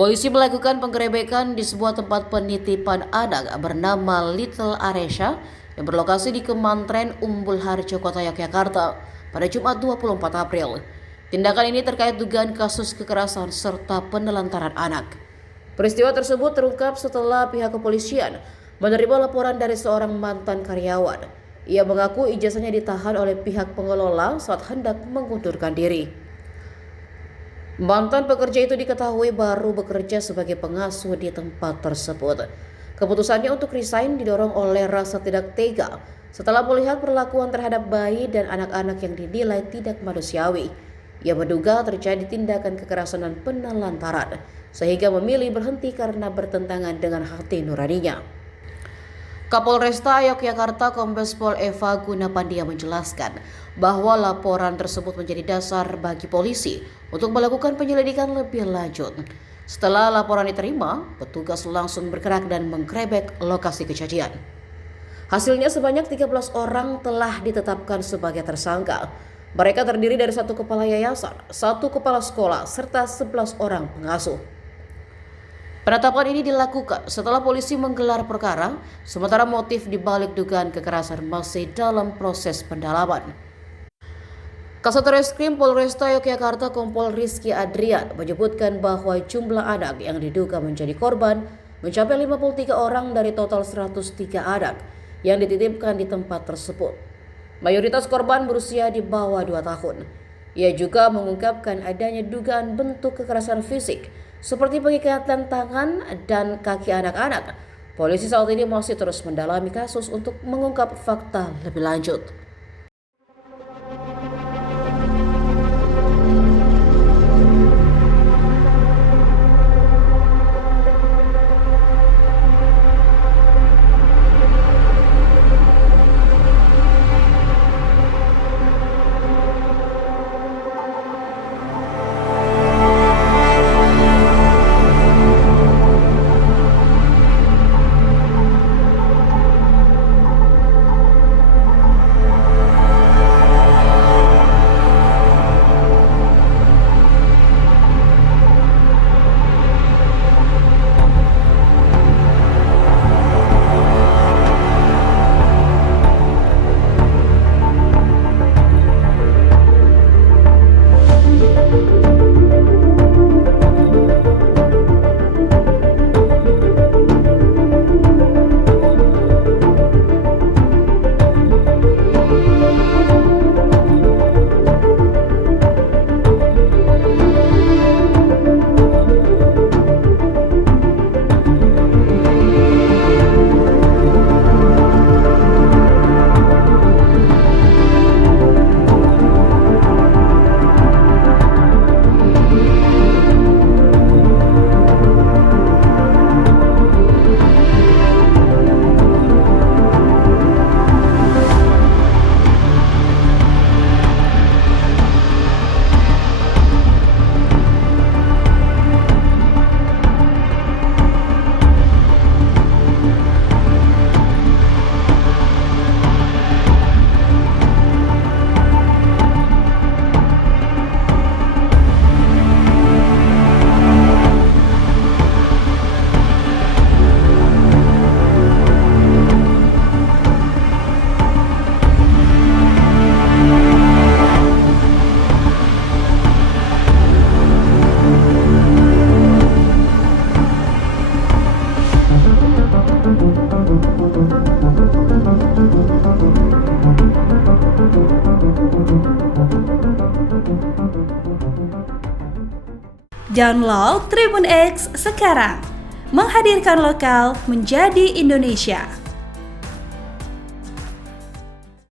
Polisi melakukan penggerebekan di sebuah tempat penitipan anak bernama Little Aresha yang berlokasi di Kemantren Umbul Harjo, Kota Yogyakarta pada Jumat 24 April. Tindakan ini terkait dugaan kasus kekerasan serta penelantaran anak. Peristiwa tersebut terungkap setelah pihak kepolisian menerima laporan dari seorang mantan karyawan. Ia mengaku ijazahnya ditahan oleh pihak pengelola saat hendak mengundurkan diri. Mantan pekerja itu diketahui baru bekerja sebagai pengasuh di tempat tersebut. Keputusannya untuk resign didorong oleh rasa tidak tega setelah melihat perlakuan terhadap bayi dan anak-anak yang dinilai tidak manusiawi. Ia menduga terjadi tindakan kekerasan dan penelantaran, sehingga memilih berhenti karena bertentangan dengan hati nuraninya. Kapolresta Yogyakarta Kombes Pol Eva Gunapandia menjelaskan bahwa laporan tersebut menjadi dasar bagi polisi untuk melakukan penyelidikan lebih lanjut. Setelah laporan diterima, petugas langsung bergerak dan menggerebek lokasi kejadian. Hasilnya sebanyak 13 orang telah ditetapkan sebagai tersangka. Mereka terdiri dari 1 kepala yayasan, 1 kepala sekolah, serta 11 orang pengasuh. Penetapan ini dilakukan setelah polisi menggelar perkara, sementara motif dibalik dugaan kekerasan masih dalam proses pendalaman. Kasat Reskrim Polresta Yogyakarta Kompol Rizky Adrian menyebutkan bahwa jumlah anak yang diduga menjadi korban mencapai 53 orang dari total 103 anak yang dititipkan di tempat tersebut. Mayoritas korban berusia di bawah 2 tahun. Ia juga mengungkapkan adanya dugaan bentuk kekerasan fisik seperti pengikatan tangan dan kaki anak-anak. Polisi saat ini masih terus mendalami kasus untuk mengungkap fakta lebih lanjut. Download Tribun X sekarang, menghadirkan lokal menjadi Indonesia.